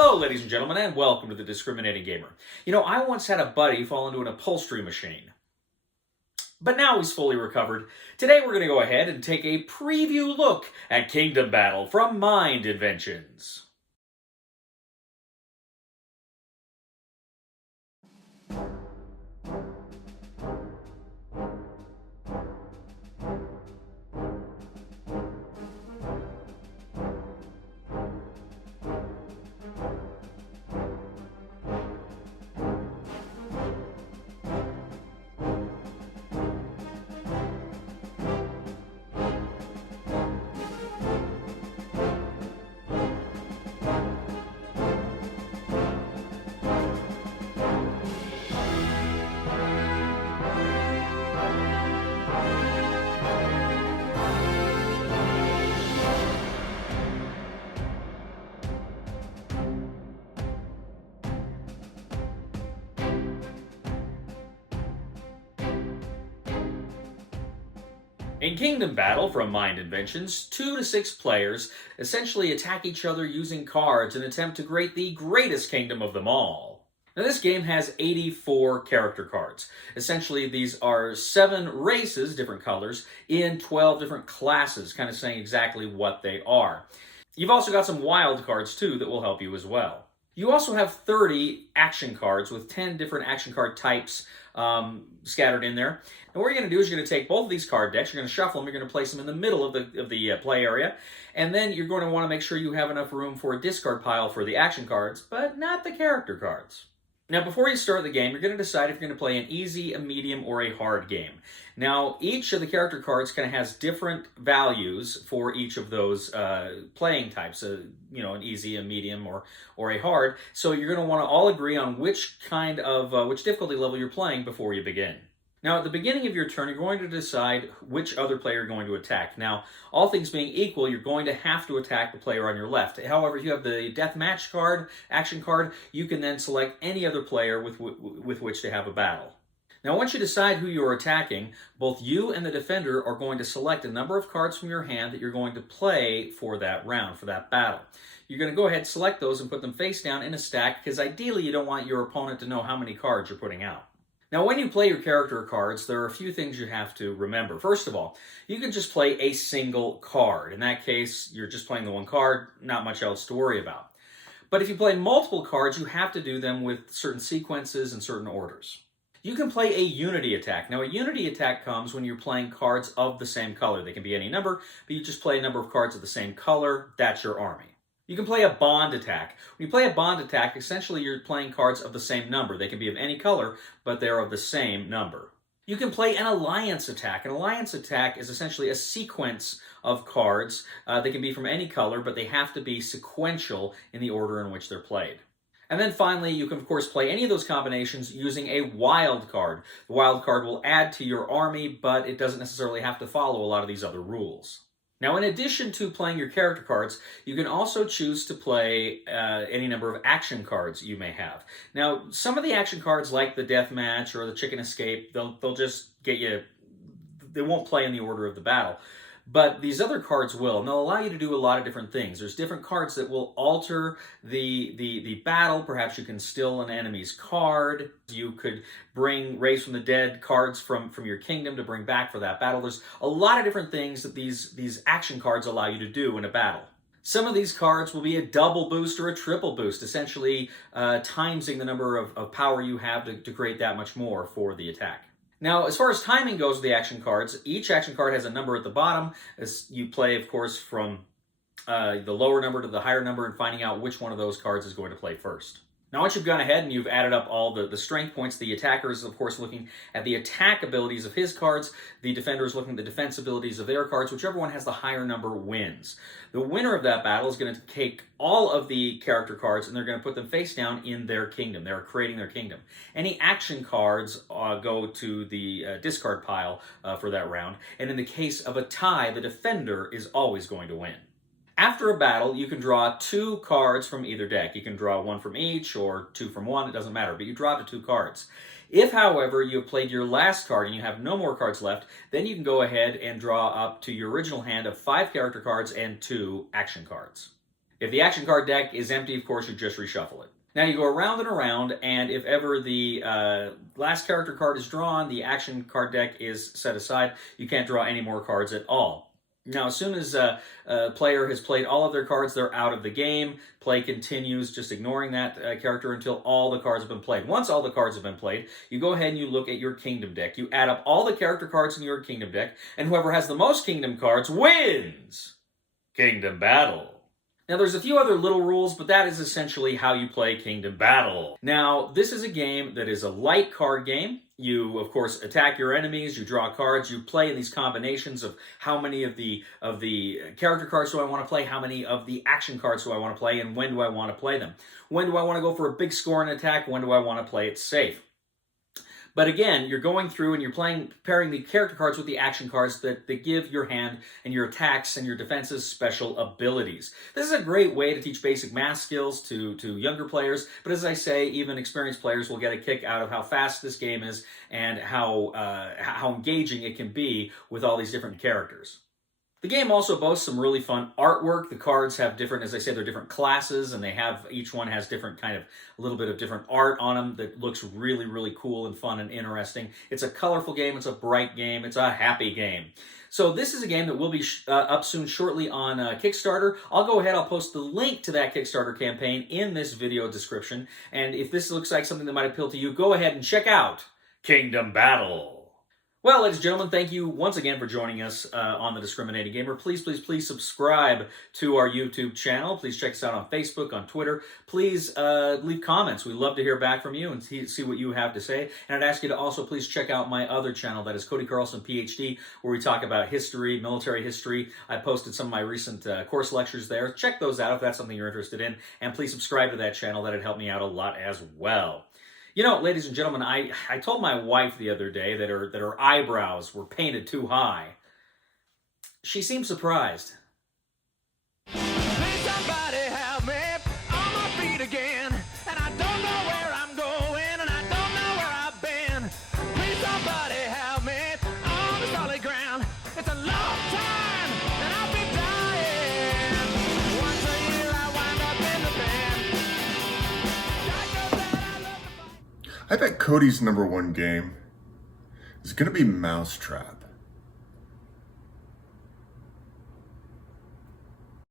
Hello, ladies and gentlemen, and welcome to The Discriminating Gamer. You know, I once had a buddy fall into an upholstery machine, but now he's fully recovered. Today we're going to go ahead and take a preview look at Kingdom Battle from Mind Inventions. In Kingdom Battle from Mind Inventions, 2 to 6 players essentially attack each other using cards and attempt to create the greatest kingdom of them all. Now, this game has 84 character cards. Essentially, these are 7 races, different colors, in 12 different classes, kind of saying exactly what they are. You've also got some wild cards, too, that will help you as well. You also have 30 action cards with 10 different action card types scattered in there. And what you're going to do is you're going to take both of these card decks, you're going to shuffle them, you're going to place them in the middle of the play area, and then you're going to want to make sure you have enough room for a discard pile for the action cards, but not the character cards. Now, before you start the game, you're going to decide if you're going to play an easy, a medium, or a hard game. Now, each of the character cards kind of has different values for each of those playing types. An easy, a medium, or a hard. So you're going to want to all agree on which difficulty level you're playing before you begin. Now, at the beginning of your turn, you're going to decide which other player you're going to attack. Now, all things being equal, you're going to have to attack the player on your left. However, if you have the deathmatch card, action card, you can then select any other player with which to have a battle. Now, once you decide who you're attacking, both you and the defender are going to select a number of cards from your hand that you're going to play for that round, for that battle. You're going to go ahead, select those, and put them face down in a stack, because ideally you don't want your opponent to know how many cards you're putting out. Now, when you play your character cards, there are a few things you have to remember. First of all, you can just play a single card. In that case, you're just playing the one card, not much else to worry about. But if you play multiple cards, you have to do them with certain sequences and certain orders. You can play a unity attack. Now, a unity attack comes when you're playing cards of the same color. They can be any number, but you just play a number of cards of the same color. That's your army. You can play a bond attack. When you play a bond attack, essentially you're playing cards of the same number. They can be of any color, but they're of the same number. You can play an alliance attack. An alliance attack is essentially a sequence of cards. They can be from any color, but they have to be sequential in the order in which they're played. And then finally, you can, of course, play any of those combinations using a wild card. The wild card will add to your army, but it doesn't necessarily have to follow a lot of these other rules. Now, in addition to playing your character cards, you can also choose to play any number of action cards you may have. Now, some of the action cards, like the Deathmatch or the Chicken Escape, they'll just get you, they won't play in the order of the battle. But these other cards will, and they'll allow you to do a lot of different things. There's different cards that will alter the battle. Perhaps you can steal an enemy's card. You could raise from the dead cards from your kingdom to bring back for that battle. There's a lot of different things that these action cards allow you to do in a battle. Some of these cards will be a double boost or a triple boost, essentially timesing the number of power you have to create that much more for the attack. Now, as far as timing goes with the action cards, each action card has a number at the bottom, as you play, of course, from the lower number to the higher number and finding out which one of those cards is going to play first. Now, once you've gone ahead and you've added up all the strength points, the attacker is, of course, looking at the attack abilities of his cards. The defender is looking at the defense abilities of their cards. Whichever one has the higher number wins. The winner of that battle is going to take all of the character cards and they're going to put them face down in their kingdom. They're creating their kingdom. Any action cards go to the discard pile for that round. And in the case of a tie, the defender is always going to win. After a battle, you can draw 2 cards from either deck. You can draw 1 from each or 2 from one, it doesn't matter, but you draw the 2 cards. If, however, you have played your last card and you have no more cards left, then you can go ahead and draw up to your original hand of 5 character cards and 2 action cards. If the action card deck is empty, of course, you just reshuffle it. Now you go around and around, and if ever the last character card is drawn, the action card deck is set aside. You can't draw any more cards at all. Now, as soon as a player has played all of their cards, they're out of the game. Play continues, just ignoring that character until all the cards have been played. Once all the cards have been played, you go ahead and you look at your kingdom deck. You add up all the character cards in your kingdom deck, and whoever has the most kingdom cards wins. Kingdom Battle. Now, there's a few other little rules, but that is essentially how you play Kingdom Battle. Now, this is a game that is a light card game. You, of course, attack your enemies, you draw cards, you play in these combinations of how many of the character cards do I want to play, how many of the action cards do I want to play, and when do I want to play them. When do I want to go for a big score and attack, when do I want to play it safe. But again, you're going through and you're pairing the character cards with the action cards that give your hand and your attacks and your defenses special abilities. This is a great way to teach basic math skills to younger players, but as I say, even experienced players will get a kick out of how fast this game is and how engaging it can be with all these different characters. The game also boasts some really fun artwork. The cards have different, as I said, they're different classes, and each one has different a little bit of different art on them that looks really, really cool and fun and interesting. It's a colorful game, it's a bright game, it's a happy game. So this is a game that will be up soon shortly on Kickstarter. I'll go ahead, I'll post the link to that Kickstarter campaign in this video description, and if this looks like something that might appeal to you, go ahead and check out Kingdom Battle. Well, ladies and gentlemen, thank you once again for joining us on The Discriminating Gamer. Please, please, please subscribe to our YouTube channel. Please check us out on Facebook, on Twitter. Please leave comments. We'd love to hear back from you and see what you have to say. And I'd ask you to also please check out my other channel, that is Cody Carlson, PhD, where we talk about history, military history. I posted some of my recent course lectures there. Check those out if that's something you're interested in. And please subscribe to that channel. That'd help me out a lot as well. You know, ladies and gentlemen, I told my wife the other day that her eyebrows were painted too high. She seemed surprised. Please somebody help me on my feet again, and I don't know where I'm going, and I don't know where I've been. Please somebody help me on the solid ground. It's a long time, and I'll be dying. Once a year I wind up in the band. I bet Cody's #1 game is going to be Mousetrap.